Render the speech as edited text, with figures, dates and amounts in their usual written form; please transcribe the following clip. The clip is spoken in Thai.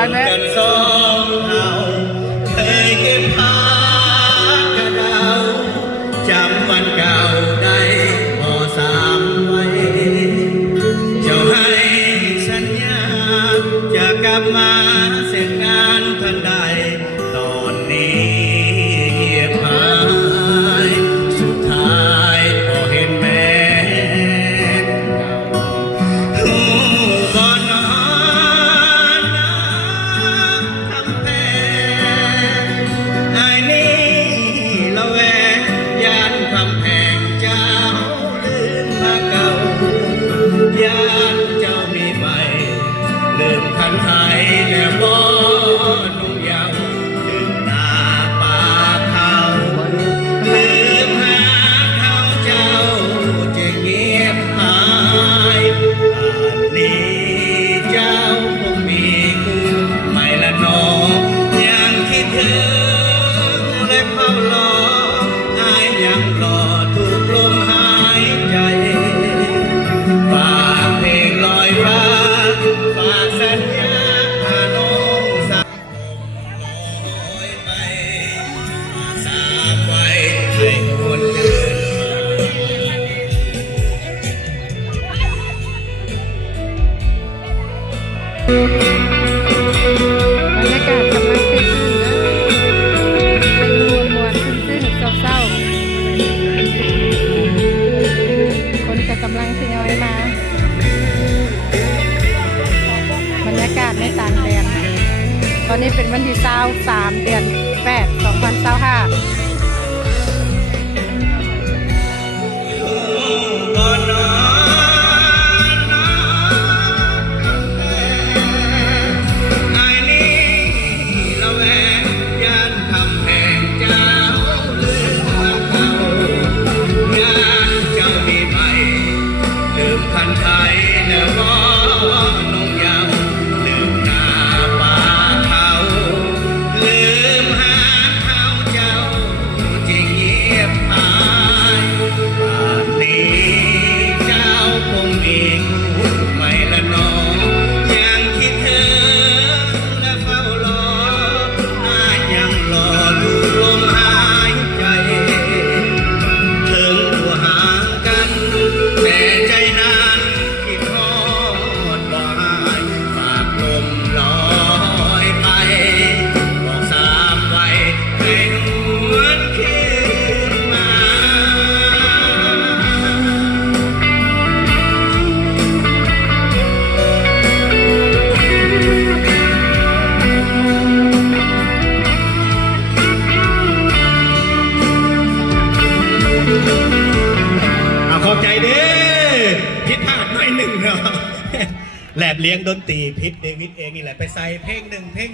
อยไหมเคยเก็บผ้ากระดาษจำวันเก่าได้พอสามไว้เจ้าให้สัญญาจะกลับมาเสร็จงานทันใดตอนนี้เงียบหายสุดท้ายพอเห็นแม่หูก่อนนอนน้ำทำแพงไอ้นี่ละแวงยานคำแพงเจ้าลืมมาเก่ายานเจ้ามีใบลืมคันไทยแล้วบ่นุ่งยาวลืมหน้าป่าเขาลืมหาเขาเจ้าจะเงียบหายป่านนี้เจ้าคงมีกูไม่ละนอยังคิดถึงและเฝ้ารออายยังรอทุกลมหายใจฝากเพลงลอยฟ้าฝากสัญญาพาน้องสาวลอยไปมาสามไว้ให้คนเดินบรรยากาศกำลังคึกคืนนะเป็นมวลซึ้งๆเศร้าๆคนก็กำลังทยอยมาบรรยากาศในต่างแดนตอนนี้เป็นวันที่23 เดือน 8 2025ก่อนนอนน้ำแพงไอ้นี่ละแวงยานคำแพงเจ้าลืมมาเก่างานเจ้ามีใหม่ลืมคันไทยแล้วบ่นุ่งยาวลืมหน้าป่าเขาลืมหาเขาเจ้าจะเงียบหายป่านนี้เจ้าคงมีกูไม่ละนอยังคิดถึงและเฝ้ารออายังรอดูลมหายใจถึงตัวห่างกันแต่ใจนั้นคิดทอดบ่หายฝากลมลอยไปบอกสามไว้ให้นวลคืนมา ขอบใจเด้ผิดพลาดหน่อยหนึ่งเนาะ แหลบเลี้ยงดนตรีพิษเดวิดเองนี่แหละไปใส่เพลงหนึ่งเพลง